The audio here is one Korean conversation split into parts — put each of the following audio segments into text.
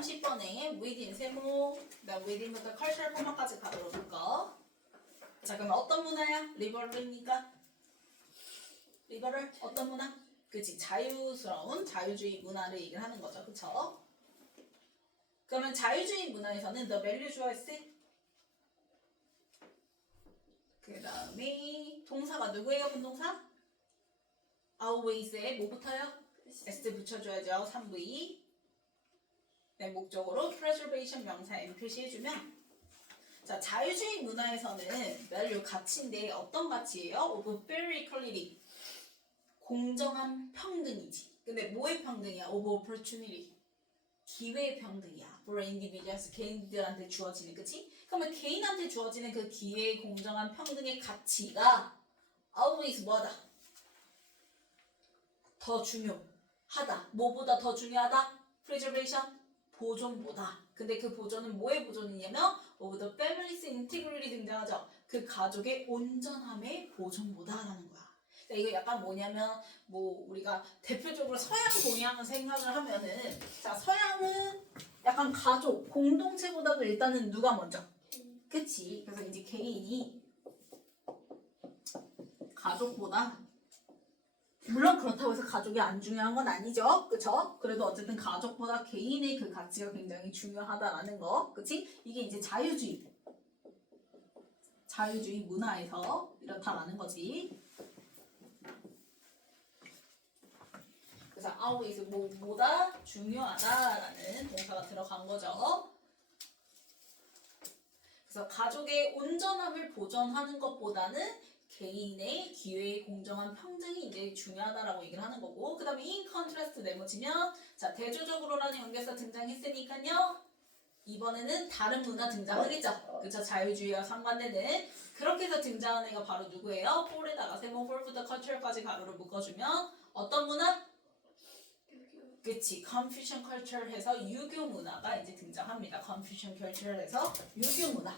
30번에 within 세모, 그다음 within부터 cultural format까지 가도록 볼까? 자, 그럼 어떤 문화야? 리버럴이니까 리버럴 어떤 문화? 그치, 자유스러운 자유주의 문화를 얘기를 하는 거죠, 그쵸? 그러면 자유주의 문화에서는 the value choice 그 다음에 동사가 누구예요? 분동사? always에 뭐 붙어요? s 붙여줘야죠. 3v 네, 목적으로 preservation 명사 m 표시해주면 자, 자유주의 문화에서는 value 가치인데 어떤 가치예요? of fair equality 공정한 평등이지. 근데 뭐의 평등이야? of opportunity 기회의 평등이야. for individuals 개인들한테 주어지는 그치? 그러면 개인한테 주어지는 그 기회의 공정한 평등의 가치가 always 뭐하다? 더 중요하다. 뭐보다 더 중요하다? preservation 보존보다. 근데 그 보존은 뭐의 보존이냐면 of the family's integrity 등장하죠. 그 가족의 온전함의 보존보다라는 거야. 이거 약간 뭐냐면 뭐 우리가 대표적으로 서양 동양을 생각을 하면은 자 서양은 약간 가족 공동체보다도 일단은 누가 먼저 그치 그래서 이제 개인이 가족보다 물론 그렇다고 해서 가족이 안 중요한 건 아니죠 그쵸 그래도 어쨌든 가족보다 개인의 그 가치가 굉장히 중요하다라는 거 그치 이게 이제 자유주의 문화에서 이렇다라는 거지. 그래서 always 뭐보다 중요하다라는 동사가 들어간 거죠. 그래서 가족의 온전함을 보존하는 것보다는 개인의 기회의 공정한 평등이 이제 중요하다라고 얘기를 하는 거고 그 다음에 in contrast 내모치면 자 대조적으로라는 연결사 등장했으니까요. 이번에는 다른 문화 등장하겠죠. 그쵸 자유주의와 상반되는 그렇게 해서 등장하는 애가 바로 누구예요? for에다가 세모 for부터 culture까지 가로를 묶어주면 어떤 문화? 그치, Confucian Culture 해서 유교 문화가 이제 등장합니다. Confucian Culture 해서 유교 문화.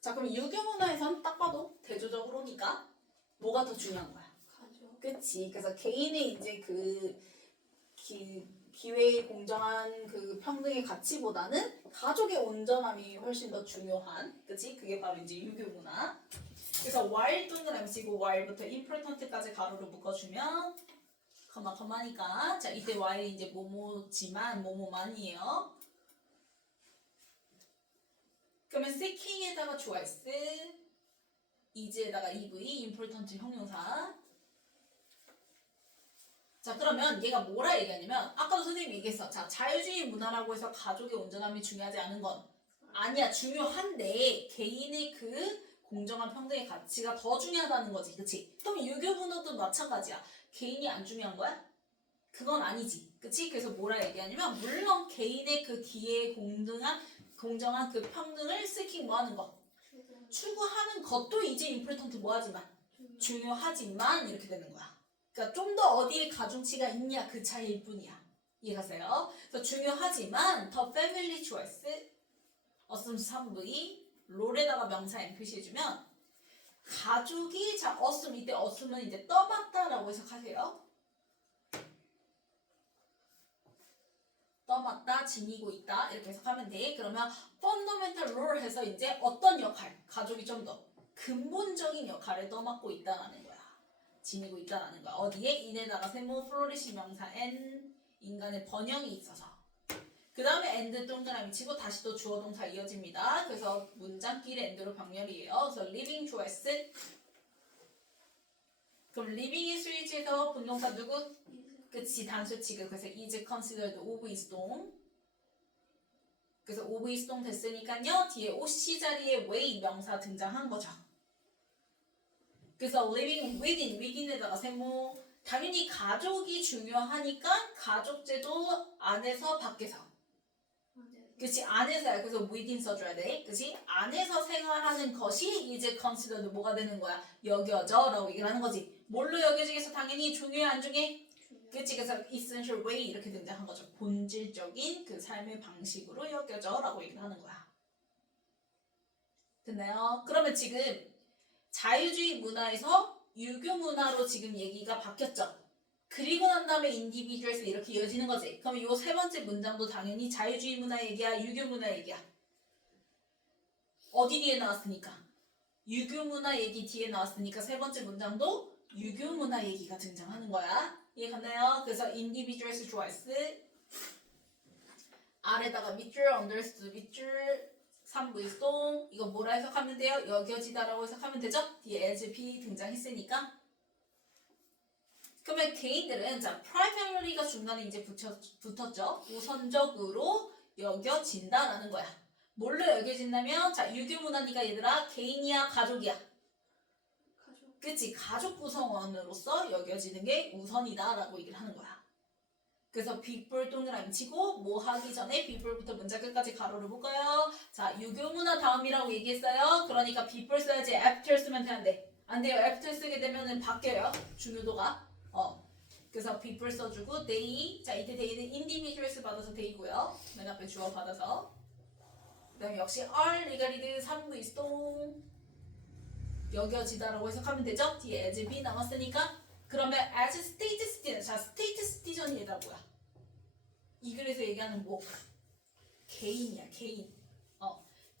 자, 그럼 유교 문화에선 딱 봐도 대조적으로니까 뭐가 더 중요한 거야? 가족. 그치, 그래서 개인의 이제 기회의 공정한 그 평등의 가치보다는 가족의 온전함이 훨씬 더 중요한, 그치? 그게 바로 이제 유교 문화. 그래서 while 동그라미 치고 while부터 important까지 가로로 묶어주면 커마니까 자 이때 while이 이제 뭐뭐지만 뭐뭐만이에요. 그러면 seeking에다가 choice is에다가 ev important 형용사 자 그러면 얘가 뭐라 얘기하냐면 아까도 선생님이 얘기했어. 자 자유주의 문화라고 해서 가족의 온전함이 중요하지 않은 건 아니야 중요한데 개인의 그 공정한 평등의 가치가 더 중요하다는 거지 그치? 그럼 유교 문화도 마찬가지야 개인이 안 중요한 거야? 그건 아니지 그치? 그래서 뭐라 얘기하냐면 물론 개인의 그 기회의 공정한 그 평등을 seeking 뭐 하는 거? 추구하는 것도 이제 important 뭐 하지만 중요하지만 이렇게 되는 거야 그러니까 좀 더 어디에 가중치가 있냐 그 차이일 뿐이야. 이해가세요? 그래서 중요하지만 더 family choice assume 3v 롤에다가 명사 m 표시해주면 가족이 자 assume 이때 assume은 이제 떠맡다라고 해석하세요. 떠맡다 지니고 있다 이렇게 해석하면 돼. 그러면 fundamental role 해서 이제 어떤 역할 가족이 좀 더 근본적인 역할을 떠맡고 있다라는 거야. 지니고 있다라는 거야. 어디에? 인에다가 세모 플로리시 명사 n 인간의 번영이 있어서 그 다음에 and 동그라미 치고 다시 또 주어 동사 이어집니다. 그래서 문장끼리 and로 병렬이에요. 그래서 living choice 그럼 living의 수위치에서 분동사 누구? 그치 단수 취급 그래서 is considered of is 동 그래서 of is 동 됐으니까요. 뒤에 OC 자리에 way 명사 등장한 거죠. 그래서 living within에다가 세모 당연히 가족이 중요하니까 가족제도 안에서 밖에서 그치 안에서야 그래서 within 써줘야 돼 그치 안에서 생활하는 것이 이제 considered 뭐가 되는 거야 여겨져 라고 얘기를 하는 거지 뭘로 여겨지겠어 당연히 중요해 안 중요해 그치 그래서 essential way 이렇게 등장한 거죠 본질적인 그 삶의 방식으로 여겨져 라고 얘기를 하는 거야 됐나요? 그러면 지금 자유주의 문화에서 유교 문화로 지금 얘기가 바뀌었죠. 그리고 난 다음에 individuals 이렇게 이어지는 거지. 그럼 요 세 번째 문장도 당연히 자유주의 문화 얘기야, 유교 문화 얘기야. 어디 뒤에 나왔으니까? 유교 문화 얘기 뒤에 나왔으니까 세 번째 문장도 유교 문화 얘기가 등장하는 거야. 이해 갔나요? 그래서 individuals 좋아했어. 아래다가 밑줄, understood 밑줄, 3부이송 이거 뭐라 해석하면 돼요? 여겨지다라고 해석하면 되죠? 뒤에 as, be 등장했으니까. 그러면 개인들은 자 primary가 중간에 이제 붙었죠. 우선적으로 여겨진다라는 거야. 뭘로 여겨진다면 자 유교 문화니까 얘들아 개인이야 가족이야. 가족. 그치 가족 구성원으로서 여겨지는 게 우선이다라고 얘기를 하는 거야. 그래서 빅볼 동그라미 치고 뭐 하기 전에 빅볼부터 문장 끝까지 가로를 볼까요? 자 유교 문화 다음이라고 얘기했어요. 그러니까 빅볼 써야지 after 쓰면 되는데 안 돼요. after 쓰게 되면은 바뀌어요. 중요도가. 그래서 people 써주고 they 자 이때 they는 individuals 받아서 they고요. 맨 앞에 주어 받아서 그 다음에 역시 are 리가리드 3부 이스동 여겨지다라고 해석하면 되죠. 뒤에 as be 남았으니까 그러면 as state citizen 자 state citizen이 얘들아 뭐야? 이 글에서 얘기하는 뭐 개인이야 개인.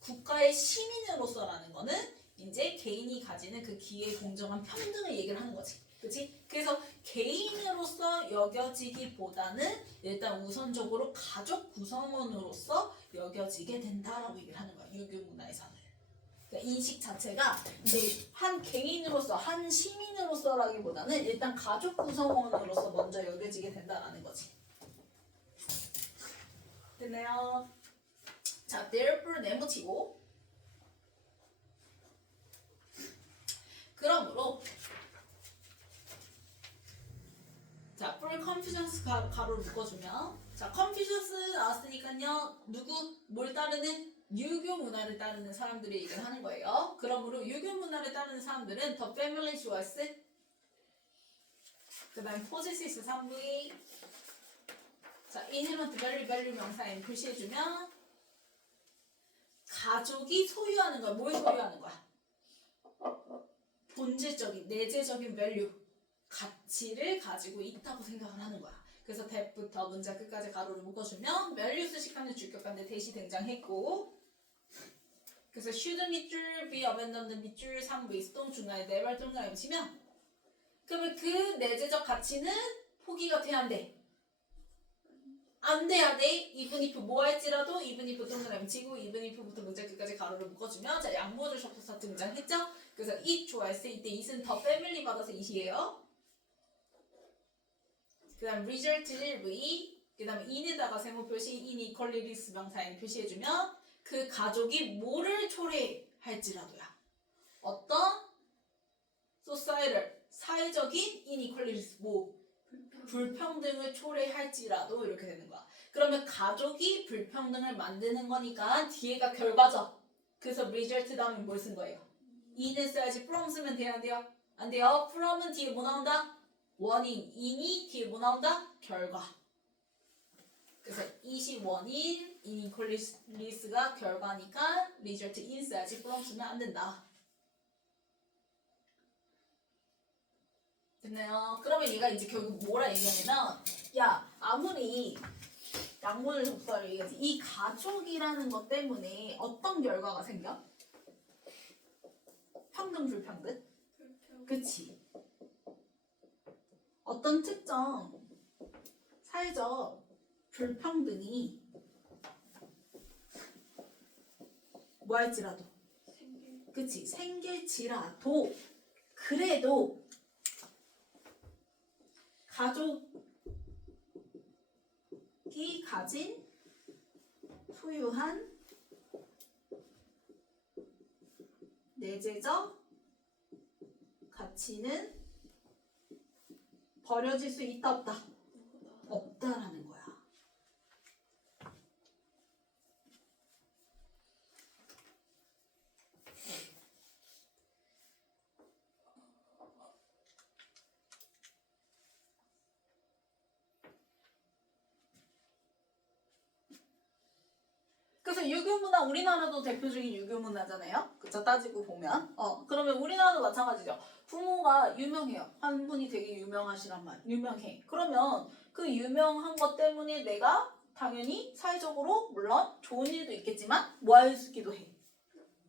국가의 시민으로서라는 거는 이제 개인이 가지는 그 기회 공정한 평등을 얘기를 하는 거지. 그치? 그래서 개인으로서 여겨지기보다는 일단 우선적으로 가족 구성원으로서 여겨지게 된다라고 얘기를 하는 거야. 유교 문화에서는. 그러니까 인식 자체가 이제 한 개인으로서 한 시민으로서라기보다는 일단 가족 구성원으로서 먼저 여겨지게 된다라는 거지. 됐나요? 자, therefore 네모치고 그러므로 자, for confucius 가로를 묶어주면 자, confucius 나왔으니까요. 누구? 뭘 따르는? 유교 문화를 따르는 사람들이 얘기를 하는 거예요. 그러므로 유교 문화를 따르는 사람들은 the family 좋아했어. 그 다음 possesses 3부의 자, inherent value 명사에 표시해주면 가족이 소유하는 거야. 뭘 소유하는 거야? 본질적인, 내재적인 value 가치를 가지고 있다고 생각을 하는 거야. 그래서 that부터 문장 끝까지 가로를 묶어주면 value 수식하는 주격관데 that이 등장했고 그래서 should 밑줄, be abandoned 밑줄, 3부 이스동 중간에 never 동그라미 치면 그러면 그 내재적 가치는 포기가 돼야 안 돼. 안 돼야 돼. even if 뭐 할지라도 even if 동그라미 치고 even if부터 문장 끝까지 가로를 묶어주면 자 양보줄 셔터사 등장했죠? 그래서 it 좋아했을 때 it은 더 패밀리 받아서 it이에요. 그 다음 result를 v 그 다음에 in에다가 세모 표시 inequalities 명사인 표시해주면 그 가족이 뭐를 초래할지라도야. 어떤 societal 사회적인 inequalities 뭐 불평등을 초래할지라도 이렇게 되는 거야. 그러면 가족이 불평등을 만드는 거니까 뒤에가 결과죠. 그래서 result 다음에 뭘 쓴 거예요? in은 써야지 from 쓰면 돼요? 안 돼요? 안 돼요. from은 뒤에 뭐 나온다? 원인. in이 뒤에 뭐 나온다? 결과. 그래서 it이 원인, inequalities가 결과니까 result in 써야지 from 쓰면 안 된다. 됐나요? 그러면 얘가 이제 결국 뭐라 얘기하냐면 야 아무리 양문을 독서를 얘기하지 이 가족이라는 것 때문에 어떤 결과가 생겨? 평등 불평등? 그치? 어떤 특정 사회적 불평등이 뭐 할지라도 그치? 생길지라도 그래도 가족이 가진 소유한 내재적 가치는 버려질 수 있다 없다? 없다라는 거야. 그래서 그래서 유교 문화 우리나라도 대표적인 유교 문화잖아요. 그쵸? 따지고 보면. 그러면 우리나라도 마찬가지죠. 부모가 유명해요. 한 분이 되게 유명하시란 말. 유명해. 그러면 그 유명한 것 때문에 내가 당연히 사회적으로 물론 좋은 일도 있겠지만 뭐 할 수기도 해.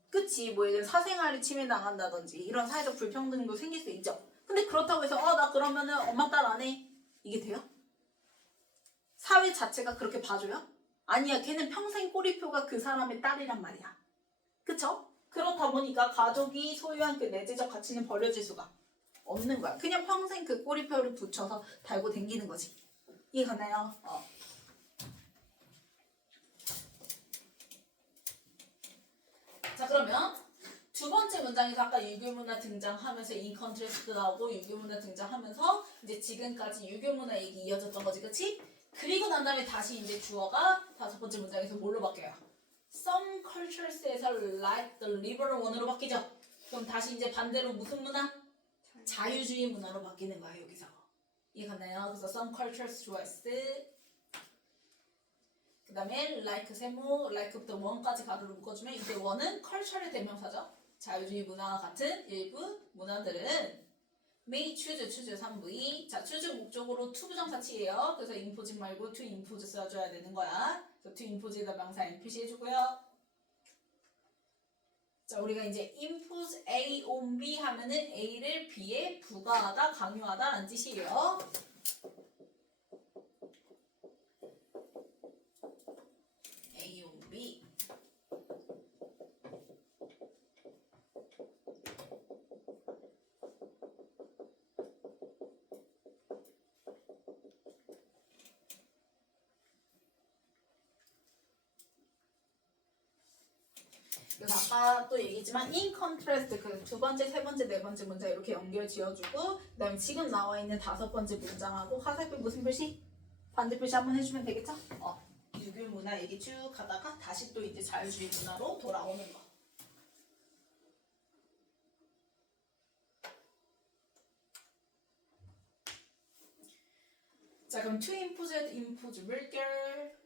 그치? 뭐 예를 들어 사생활이 침해당한다든지 이런 사회적 불평등도 생길 수 있죠. 근데 그렇다고 해서 나 그러면은 엄마 딸 안 해. 이게 돼요? 사회 자체가 그렇게 봐줘요? 아니야. 걔는 평생 꼬리표가 그 사람의 딸이란 말이야. 그쵸? 그렇다 보니까 가족이 소유한 그 내재적 가치는 버려질 수가 없는 거야. 그냥 평생 그 꼬리표를 붙여서 달고 댕기는 거지. 이해 가나요? 자, 그러면 두 번째 문장에서 아까 유교문화 등장하면서 인컨트레스트하고 유교문화 등장하면서 이제 지금까지 유교문화 얘기 이어졌던 거지, 그치? 그리고 난 다음에 다시 이제 주어가 다섯 번째 문장에서 뭘로 바뀌어요? Some cultures에서 like the liberal one으로 바뀌죠? 그럼 다시 이제 반대로 무슨 문화? 자유주의 문화로 바뀌는 거야, 여기서. 이해 갔나요? 그래서 some cultures 좋아했어. 그 다음에 like 세모, like부터 one까지 가로로 묶어주면 이때 one은 culture의 대명사죠. 자유주의 문화와 같은 일부 문화들은 may choose 3V. 자, choose 목적으로 to 부정사치예요. 그래서 impose 말고 to impose 써줘야 되는 거야. 그래서 to impose에다 명사 n 표시해주고요. 자, 우리가 이제 impose A on B 하면은 A를 B에 부과하다, 강요하다 라는 뜻이에요. A on B. 그래서 아까 또 얘기했지만 in contrast 그 두 번째, 세 번째, 네 번째 문장 이렇게 연결 지어주고 그다음에 지금 나와 있는 다섯 번째 문장하고 화살표 무슨 표시? 반대 표시 한번 해주면 되겠죠? 유교 문화 얘기 쭉 가다가 다시 또 이제 자유주의 문화로 돌아오는 거. 자, 그럼 to impose, impose 물결.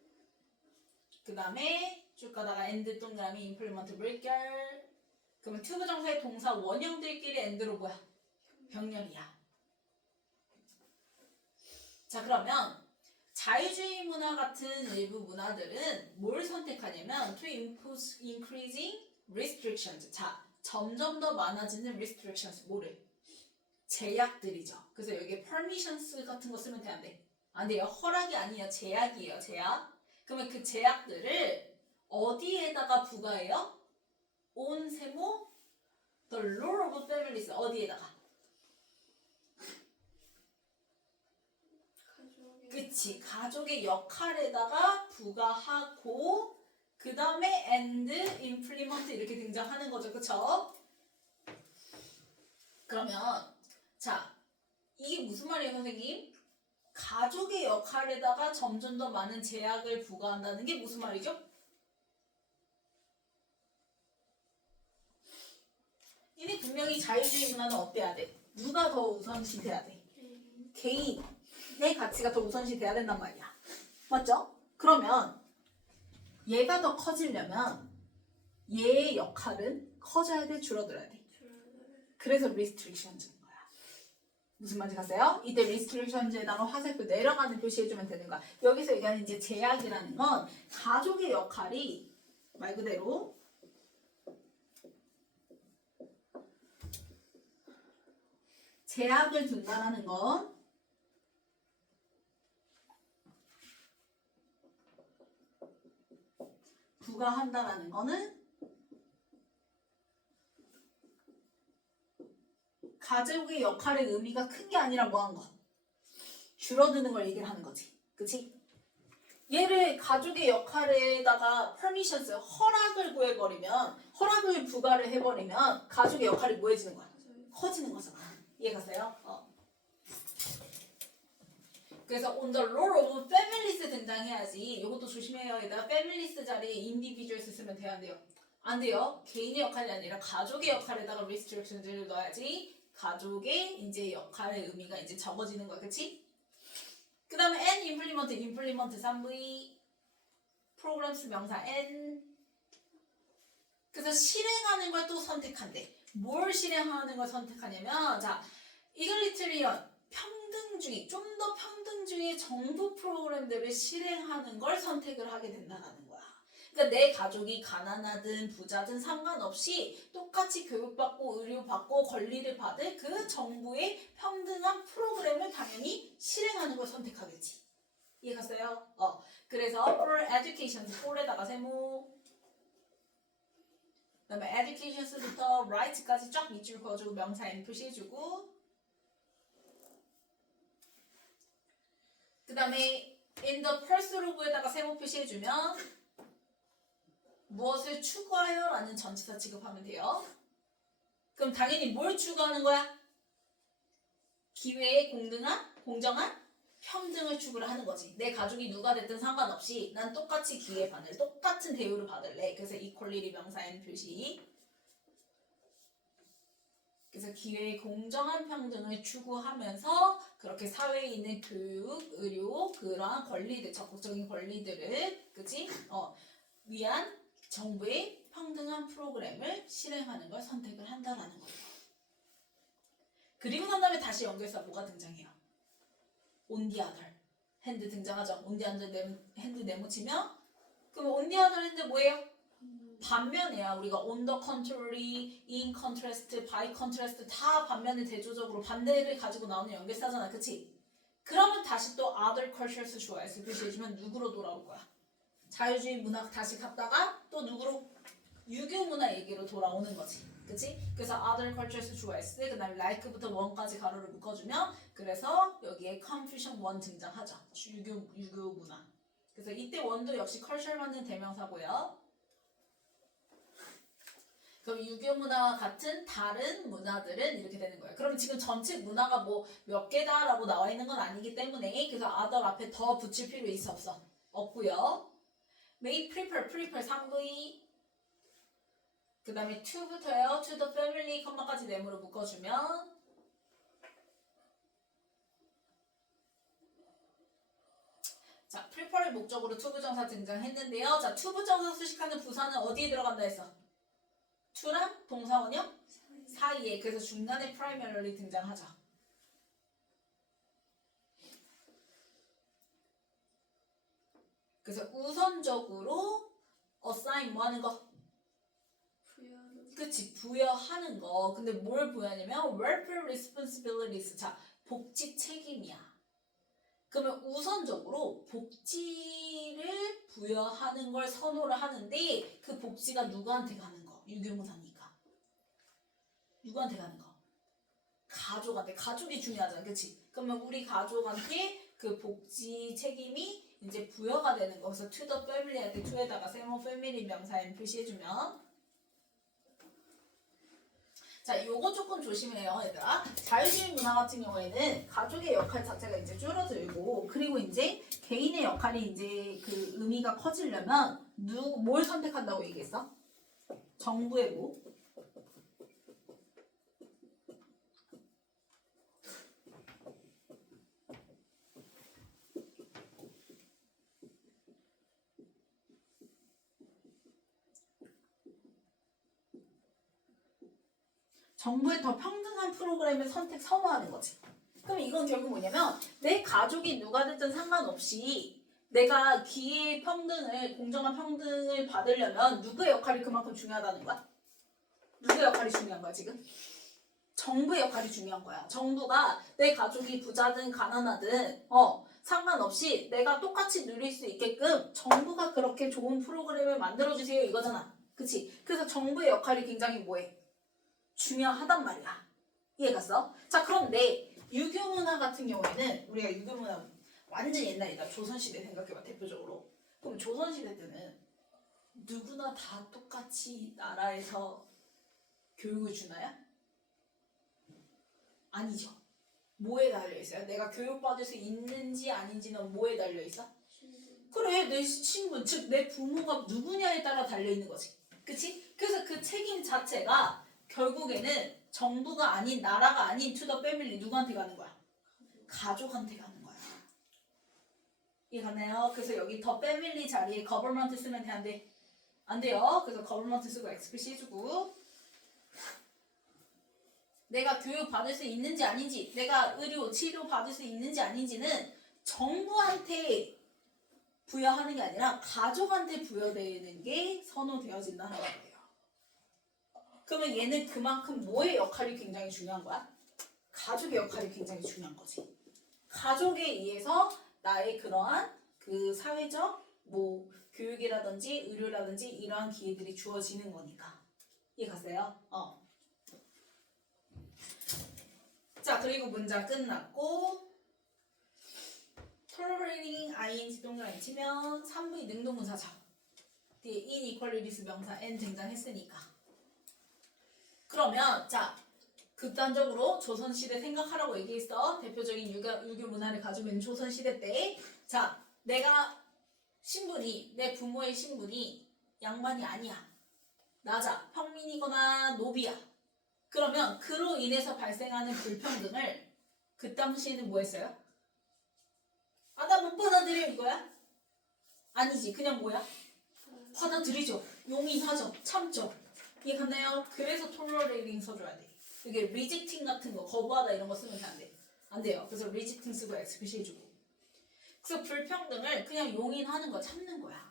그 다음에 쭉 가다가 and 동그라미 implement 물결. 그러면 to 부정사의 동사 원형들끼리 and로 뭐야? 병렬이야. 자, 그러면 자유주의 문화 같은 일부 문화들은 뭘 선택하냐면 to impose increasing restrictions. 자, 점점 더 많아지는 restrictions. 뭐를? 제약들이죠. 그래서 여기에 permissions 같은 거 쓰면 돼, 안 돼? 안 돼요. 허락이 아니에요. 제약이에요. 제약. 그러면 그 제약들을 어디에다가 부과해요? on 세모 the role of families. 어디에다가? 그치. 가족의 역할에다가 부과하고 그 다음에 and implement 이렇게 등장하는 거죠. 그쵸? 그러면 자, 이게 무슨 말이에요, 선생님? 가족의 역할에다가 점점 더 많은 제약을 부과한다는 게 무슨 말이죠? 이게 분명히 자유주의 문화는 어때야 돼? 누가 더 우선시 돼야 돼? 개인의 가치가 더 우선시 돼야 된단 말이야. 맞죠? 그러면 얘가 더 커지려면 얘의 역할은 커져야 돼? 줄어들어야 돼? 그래서 restrictions인 거야. 무슨 말인지 가세요? 이때 restrictions에다가 화살표 내려가는 표시해주면 되는 거야. 여기서 얘기하는 이제 제약이라는 건 가족의 역할이 말 그대로 제약을 둔다라는 건 부과한다라는 거는 가족의 역할의 의미가 큰 게 아니라 뭐 한 거? 줄어드는 걸 얘기를 하는 거지. 그치? 얘를 가족의 역할에다가 permissions, 허락을 구해버리면 허락을 부과를 해버리면 가족의 역할이 뭐해지는 거야? 커지는 거잖아. 이해가세요? 그래서 on the role of families 등장해야지. 이것도 조심해요. 얘들아 families 자리에 individuals 쓰면 돼요? 안 돼요? 안 돼요. 개인의 역할이 아니라 가족의 역할에다가 restrictions를 넣어야지. 가족의 이제 역할의 의미가 이제 적어지는 거야. 그치? 그 다음에 n implement 3V programs 명사 n 그래서 실행하는 걸 또 선택한대. 뭘 실행하는 걸 선택하냐면 자, 이글리트리언 평등주의, 좀 더 평등주의 정부 프로그램들을 실행하는 걸 선택을 하게 된다는 거야. 그러니까 내 가족이 가난하든 부자든 상관없이 똑같이 교육받고 의료받고 권리를 받을 그 정부의 평등한 프로그램을 당연히 실행하는 걸 선택하겠지. 이해갔어요? 그래서 for education, for에다가 세모, 그 다음에 educations부터 right까지 쫙 밑줄 그어주고 명사 n 표시해주고, 그 다음에 in the pursuit of에다가 세모 표시해주면 무엇을 추구하여? 라는 전치사 취급하면 돼요. 그럼 당연히 뭘 추구하는 거야? 기회의 공정한 평등을 추구를 하는 거지. 내 가족이 누가 됐든 상관없이 난 똑같이 기회 받을, 똑같은 대우를 받을래. 그래서 equality 명사 n 표시. 그래서 기회의 공정한 평등을 추구하면서 그렇게 사회에 있는 교육, 의료, 그러한 권리들, 적극적인 권리들을, 그치? 위한 정부의 평등한 프로그램을 실행하는 걸 선택을 한다라는 거예요. 그리고 난 다음에 다시 연결해서 뭐가 등장해요? on the other hand 등장하죠. on the other hand 네모치면 그럼 on the other hand 뭐예요? 반면이야. 우리가 on the contrary, in contrast, by contrast 다 반면을 대조적으로 반대를 가지고 나오는 연결사잖아. 그치? 그러면 다시 또 other cultures 좋아해서 표시해주면 누구로 돌아올 거야? 자유주의 문학 다시 갔다가 또 누구로? 유교 문화 얘기로 돌아오는 거지. 그치? 그래서 other cultures 좋아했을 그 다음에 like부터 one까지 가로를 묶어주면 그래서 여기에 confusion one 등장하죠. 유교 문화. 그래서 이때 one도 역시 culture 만든 대명사고요. 그럼 유교 문화와 같은 다른 문화들은 이렇게 되는 거예요. 그럼 지금 전체 문화가 뭐 몇 개다라고 나와 있는 건 아니기 때문에 그래서 other 앞에 더 붙일 필요 있어 없어? 없고요. may prefer 3V 그 다음에 to부터요. to the family 컴마까지 네모로 묶어주면 자 prefer의 목적으로 to 부정사 등장했는데요. 자 to 부정사 수식하는 부사는 어디에 들어간다 했어? to랑 동사원형 사이에. 그래서 중간에 primarily 등장하죠. 그래서 우선적으로 assign 뭐 하는 거? 그치, 부여하는 거. 근데 뭘 부여하냐면 welfare responsibilities. 자, 복지 책임이야. 그러면 우선적으로 복지를 부여하는 걸 선호를 하는데 그 복지가 누구한테 가는 거? 유교문화니까. 누구한테 가는 거? 가족한테. 가족이 중요하잖아. 그치? 그러면 우리 가족한테 그 복지 책임이 이제 부여가 되는 거. 그래서 to the family 할 때 to에다가 세모 패밀리 명사인 표시해주면 자, 요거 조금 조심해요, 얘들아. 자유주의 문화 같은 경우에는 가족의 역할 자체가 이제 줄어들고, 그리고 이제 개인의 역할이 이제 그 의미가 커지려면 뭘 선택한다고 얘기했어? 정부의 뭐? 정부의 더 평등한 프로그램을 선호하는 거지. 그럼 이건 결국 뭐냐면 내 가족이 누가 됐든 상관없이 내가 기회 평등을, 공정한 평등을 받으려면 누구의 역할이 그만큼 중요하다는 거야? 누구의 역할이 중요한 거야 지금? 정부의 역할이 중요한 거야. 정부가 내 가족이 부자든 가난하든 상관없이 내가 똑같이 누릴 수 있게끔 정부가 그렇게 좋은 프로그램을 만들어주세요 이거잖아. 그치? 그래서 정부의 역할이 굉장히 뭐해? 중요하단 말이야. 이해갔어? 자, 그런데 유교문화 같은 경우에는 우리가 유교문화 완전 옛날이다. 조선시대 생각해봐 대표적으로. 그럼 조선시대 때는 누구나 다 똑같이 나라에서 교육을 주나요? 아니죠. 뭐에 달려있어요? 내가 교육받을 수 있는지 아닌지는 뭐에 달려있어? 그래, 내 신분, 즉 내 부모가 누구냐에 따라 달려있는 거지. 그치? 그래서 그 책임 자체가 결국에는 정부가 아닌, 나라가 아닌 to the family 누구한테 가는 거야? 가족한테 가는 거야. 이해가나요? 그래서 여기 더 패밀리 자리에 government 쓰면 되는데 안 돼요. 그래서 government 쓰고 explicit 해주고 내가 교육 받을 수 있는지 아닌지 내가 의료 치료 받을 수 있는지 아닌지는 정부한테 부여하는 게 아니라 가족한테 부여되는 게 선호되어진다는 거예요. 그러면 얘는 그만큼 뭐의 역할이 굉장히 중요한 거야? 가족의 역할이 굉장히 중요한 거지. 가족에 의해서 나의 그러한 그 사회적 뭐 교육이라든지 의료라든지 이러한 기회들이 주어지는 거니까. 이해갔어요? 자, 그리고 문장 끝났고 tolerating ing 동그라미 치면 3부의 능동문사죠. 뒤에 inequalities 명사 n 등장했으니까. 그러면 자 극단적으로 조선시대 생각하라고 얘기했어. 대표적인 유교 문화를 가지고 있는 조선시대 때 자 내가 신분이 내 부모의 신분이 양반이 아니야. 나자 평민이거나 노비야. 그러면 그로 인해서 발생하는 불평등을 그 당시에는 뭐 했어요? 아 나 못 받아들여 이거야? 아니지 그냥 뭐야? 받아들이죠. 용인하죠. 참죠. 이해갔나요? 그래서 tolerating 써줘야 돼. 이게 rejecting 같은 거 거부하다 이런 거 쓰면 안 돼. 안 돼요. 그래서 rejecting 쓰고 explicit 해주고. 그래서 불평등을 그냥 용인하는 거 참는 거야.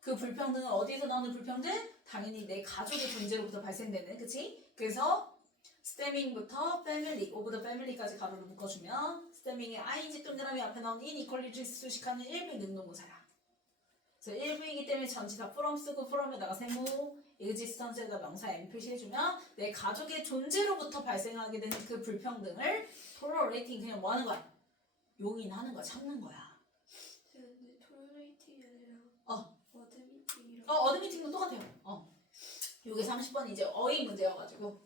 그 불평등은 어디서 나오는 불평등? 당연히 내 가족의 존재로부터 발생되는 그치? 그래서 stemming부터 family, of the family까지 가로를 묶어주면 stemming의 ing 동그라미 앞에 나온 inequalities 수식하는 일부의 능동문사야. 그래서 일부이기 때문에 전치사 from 쓰고 from에다가 세모 existence에다 명사 m 표시해주면 내 가족의 존재로부터 발생하게 되는 그 불평등을 tolerating 그냥 뭐 하는 거야? 용인하는 거야, 참는 거야. 근데 tolerating이 아니라 어드미팅이라고. 어드미팅도 똑같아요. 요게 30번 이제 어휘 문제여가지고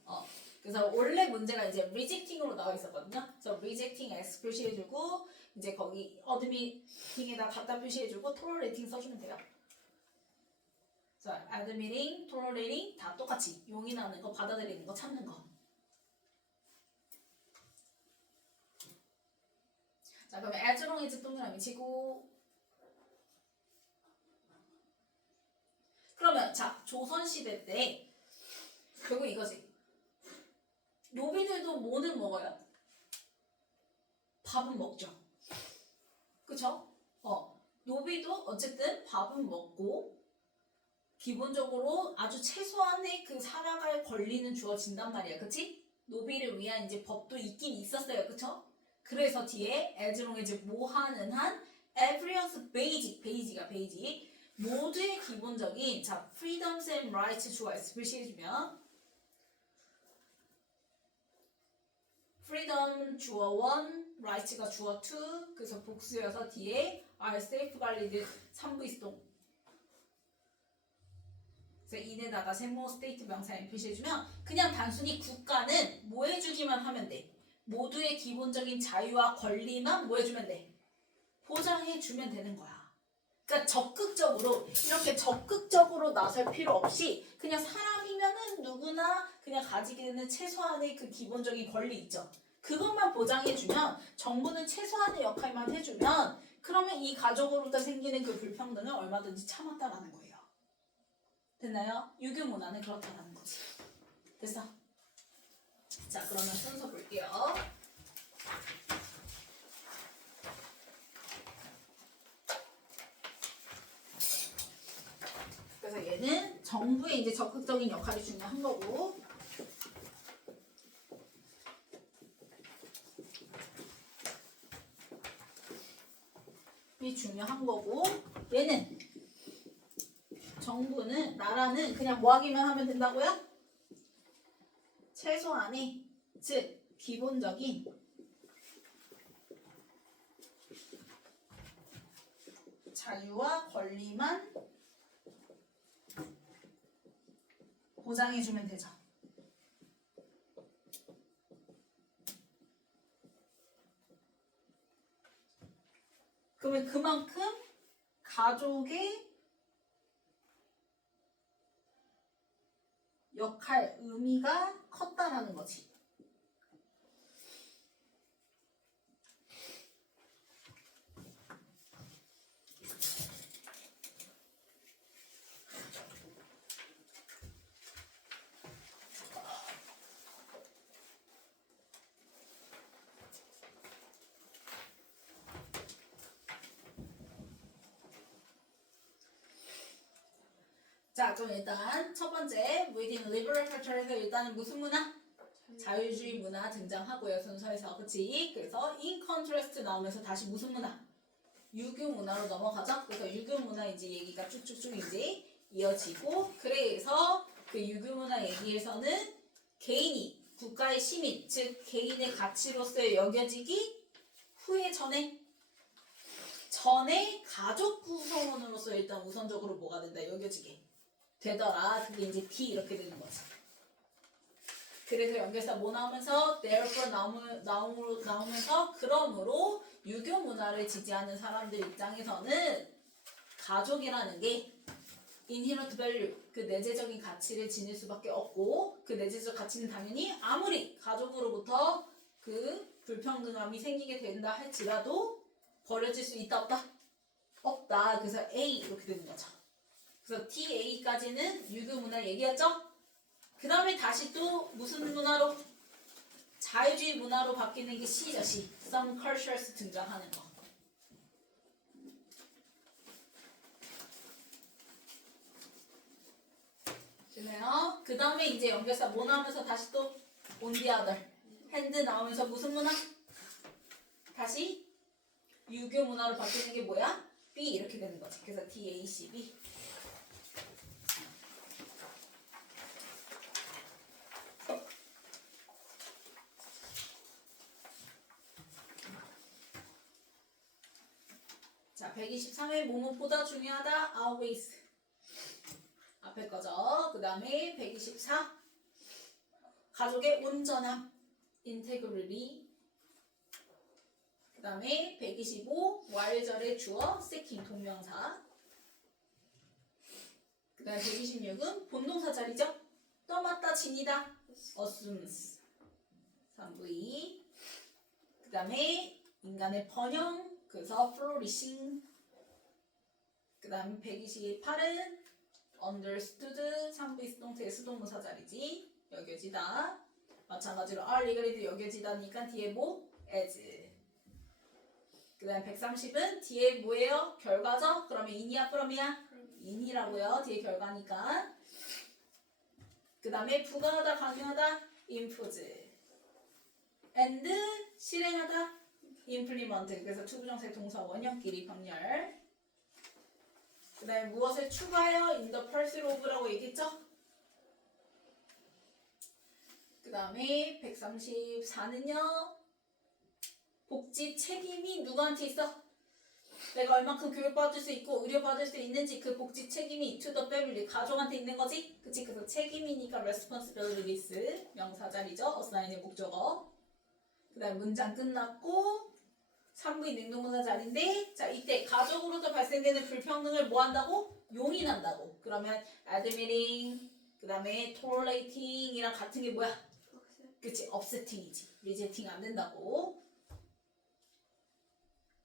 그래서 원래 문제가 이제 rejecting으로 나와 있었거든요. 그래서 rejecting x 표시해주고 이제 거기 admitting에다 갖다 표시해주고 tolerating 써주면 돼요. 자, admitting, tolerating 다 똑같이 용인하는 거, 받아들이는 거, 참는 거. 자, 그러면 as long as 동그라미 치고 그러면 자, 조선시대 때 결국 이거지. 노비들도 뭐는 먹어요? 밥은 먹죠. 그쵸? 노비도 어쨌든 밥은 먹고 기본적으로 아주 최소한의 그 살아갈 권리는 주어진단 말이야. 그치? 노비를 위한 이제 법도 있긴 있었어요. 그쵸? 그래서 뒤에 as long as 뭐 하는 한 everyone's basic 모두의 기본적인 자 freedoms and rights 주어 s 표시해주면 freedom 주어 1, rights가 주어 2 그래서 복수여서 뒤에 are safeguarded 3부 이동 그래서 인에다가 세모 스테이트 명사 m 표시해주면 그냥 단순히 국가는 뭐 해주기만 하면 돼. 모두의 기본적인 자유와 권리만 뭐 해주면 돼. 보장해주면 되는 거야. 그러니까 이렇게 적극적으로 나설 필요 없이 그냥 사람이면은 누구나 그냥 가지게 되는 최소한의 그 기본적인 권리 있죠. 그것만 보장해주면 정부는 최소한의 역할만 해주면 그러면 이 가족으로부터 생기는 그 불평등을 얼마든지 참았다라는 거예요. 됐나요? 유교 문화는 그렇다라는 거지. 됐어? 자, 그러면 순서 볼게요. 그래서 얘는 정부의 이제 적극적인 역할이 중요한 거고, 이 중요한 거고, 얘는 정부는 나라는 그냥 뭐 하기만 하면 된다고요? 최소한의 즉 기본적인 자유와 권리만 보장해주면 되죠. 그러면 그만큼 가족의 역할, 의미가 컸다라는 거지. 자, 그럼 일단 첫 번째 within liberal culture에서 일단은 무슨 문화? 자유주의 문화 등장하고요. 순서에서. 그치? 그래서 in contrast 나오면서 다시 무슨 문화? 유교 문화로 넘어가죠. 그래서 유교 문화 이제 얘기가 쭉쭉쭉 이제 이어지고, 그래서 그 유교 문화 얘기에서는 개인이 국가의 시민, 즉 개인의 가치로서의 여겨지기 후에 전에 가족 구성원으로서 일단 우선적으로 뭐가 된다? 여겨지게 되더라. 그게 이제 D 이렇게 되는 거지. 그래서 연결사 뭐 나오면서 therefore 나오면서 그러므로 유교 문화를 지지하는 사람들 입장에서는 가족이라는 게 inherent value, 그 내재적인 가치를 지닐 수밖에 없고, 그 내재적 가치는 당연히 아무리 가족으로부터 그 불평등함이 생기게 된다 할지라도 버려질 수 있다 없다? 없다. 그래서 A 이렇게 되는 거죠. 그래서 TA까지는 유교 문화 얘기했죠? 그 다음에 다시 또 무슨 문화로? 자유주의 문화로 바뀌는 게 C죠, C. Some cultures 등장하는 거. 되나요? 그 다음에 이제 연결사 뭐 나오면서 다시 또 on the other. hand 나오면서 무슨 문화? 다시 유교 문화로 바뀌는 게 뭐야? B 이렇게 되는 거지. 그래서 TACB. 자, 123회 뭐뭐보다 중요하다. always. 앞에 거죠. 그 다음에 124. 가족의 온전함. integrity. 그 다음에 125. 와일절의 주어. seeking 동명사. 그 다음에 126은 본동사 자리죠. 떠맡다 지니다. assumes. 3V. 그 다음에 인간의 번영. 그래서 flourishing. 그 다음에 128은 understood. 3V 수동태 수동문사 자리지. 여겨지다. 마찬가지로 are legally 여겨지다니까 뒤에 뭐? as. 그 다음에 130은 뒤에 뭐예요? 결과죠? 그러면 in이야 from이야? in이라고요. 뒤에 결과니까. 그 다음에 부가하다 강요하다 impose. and 실행하다 implement. 그래서 투부정사의 동사 원형끼리 병렬. 그 다음에 무엇을 추가하여 in the pursuit of라고 얘기했죠? 그 다음에 134는요. 복지 책임이 누구한테 있어? 내가 얼만큼 교육받을 수 있고 의료받을 수 있는지 그 복지 책임이 to the family, 가족한테 있는 거지? 그치? 그래서 책임이니까 responsibilities 명사 자리죠? assign의 목적어. 그 다음에 문장 끝났고 3부의 능동문사 자리인데, 자 이때 가족으로서 발생되는 불평등을 뭐 한다고? 용인한다고. 그러면 admitting, 그 다음에 tolerating이랑 같은 게 뭐야? 그치? upsetting이지. rejecting 안 된다고.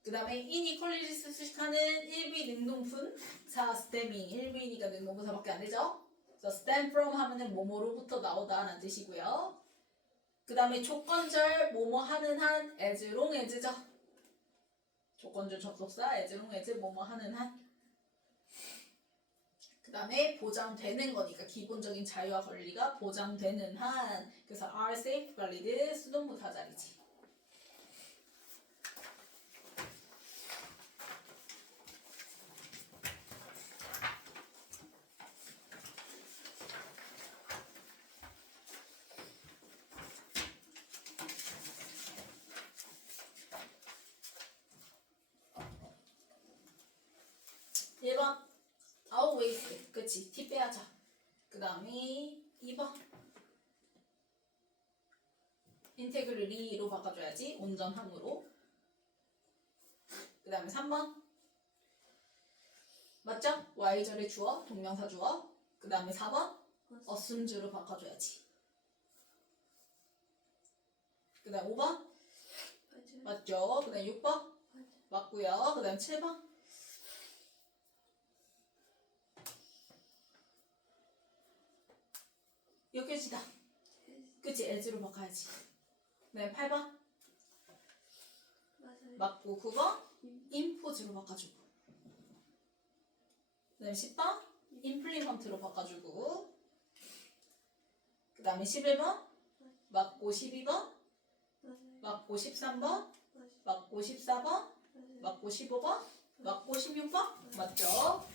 그 다음에 inequalities 수식하는 1비 능동분사 stemming. 1비니까 능동분사밖에 안 되죠? 그래서 stem from 하면은 뭐뭐로부터 나오다 라는 뜻이고요. 그 다음에 조건절 뭐뭐 하는 한 as long as죠. 조건절 접속사 as long as 뭐뭐 하는 한. 그 다음에 보장되는 거니까 기본적인 자유와 권리가 보장되는 한. 그래서 are safeguarded 수동부사 자리지. always. 그치? T 빼야죠. 그 다음에 2번 인테그리리로 바꿔줘야지. 온전함으로. 그 다음에 3번 맞죠? Y절의 주어, 동명사 주어. 그 다음에 4번 assume로 바꿔줘야지. 그 다음 5번 맞죠? 그 다음 6번 맞고요. 그 다음 7번 여겨지다. 그치? as로 바꿔야지. 네, 8번 맞고 9번 impose로 바꿔주고. 그 다음에 10번 임플리먼트로 바꿔주고 그 다음에 11번 맞고 12번 맞고 13번 맞고 14번 맞고 15번 맞고 16번 맞죠?